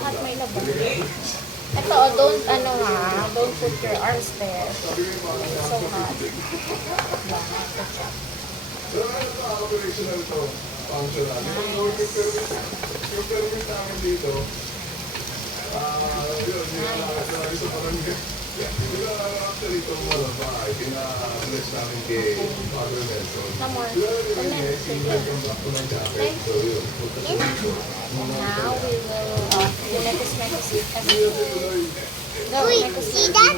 Hot may laban. Ito, don't put your arms there. It's so hot. Now we will Wait, see that?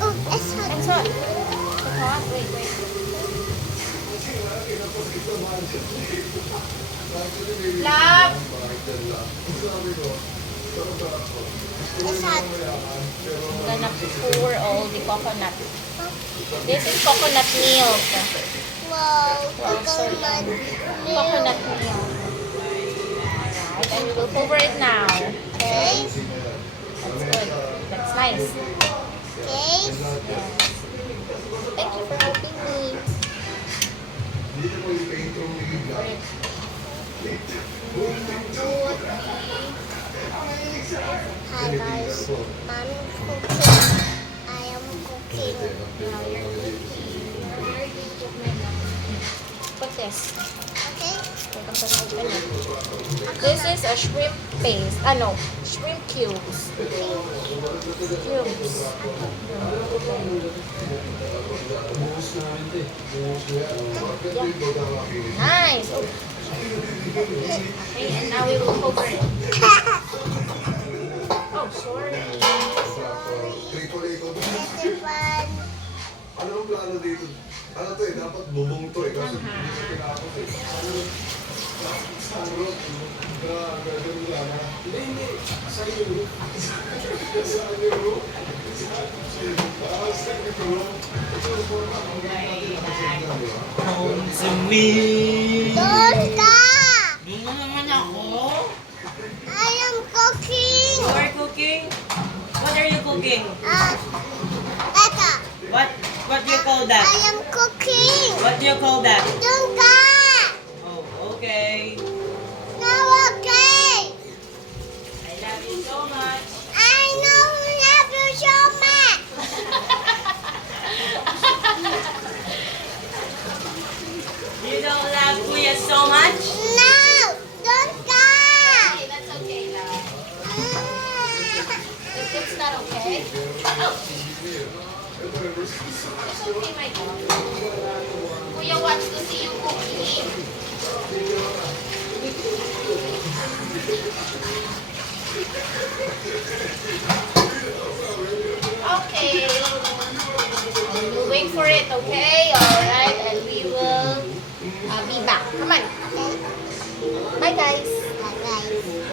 Oh, it's hot. It's hot. It's hot. Wait. Love! It's hot. I'm gonna pour all the coconut. This is coconut milk. Wow, Wow, so coconut Coconut milk. milk. Alright, and we will cover it now. Okay? Okay, That's good. That's nice. okay. Thank you for helping me. Hi guys, I'm cooking. I am cooking. Now you're Put this. Okay? Wait, I'm gonna open it. This is a shrimp paste. Shrimp cubes. Cubes. Nice. Okay, and now we will cover it. Oh, sorry. This is fun. Ano ang plano dito? Ano to eh, dapat bubong to eh. Kasi pinapos eh. Sarot. Gagawin lang ha. Hindi. Sa iyo. Sa iyo. Sa iyo. Don't stop! Doon na naman ako. I am cooking. You are cooking? What are you cooking? Eka, What do you call that? I am cooking. What do you call that? Don't stop! Oh, okay. No, okay. I love you so much. I know love you so much. You don't love Kuya so much? No, don't stop. Okay, that's okay now. If it's not okay. Oh. It's okay, my dog. Kuya wants to see you cooking. Okay. And we'll wait for it, okay? Alright, and we will be back. Come on. Bye, guys.